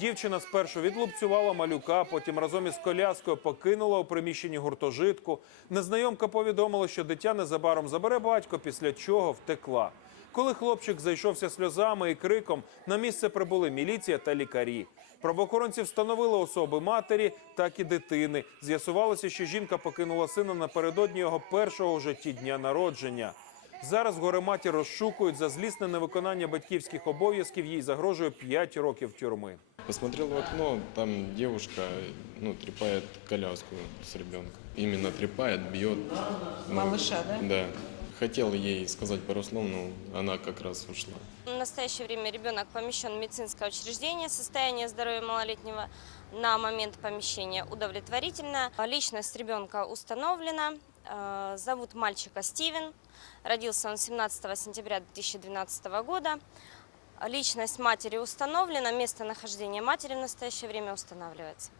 Дівчина спершу відлупцювала малюка, потім разом із коляскою покинула у приміщенні гуртожитку. Незнайомка повідомила, що дитя незабаром забере батько, після чого втекла. Коли хлопчик зайшовся сльозами і криком, на місце прибули міліція та лікарі. Правоохоронці встановили особи матері, так і дитини. З'ясувалося, що жінка покинула сина напередодні його першого в житті дня народження. Зараз горе матір розшукують за злісне невиконання батьківських обов'язків. Їй загрожує 5 років тюрми. Посмотрел в окно, там девушка ну, трепает коляску с ребенком. Именно трепает, бьет. Ну, Малыша, да? Да. Хотел ей сказать пару слов, но она как раз ушла. В настоящее время ребенок помещен в медицинское учреждение. Состояние здоровья малолетнего на момент помещения удовлетворительное. Личность ребенка установлена. Э, Зовут мальчика Стивен. Родился он 17 сентября 2012 года. Личность матери установлена. Местонахождение матери в настоящее время устанавливается.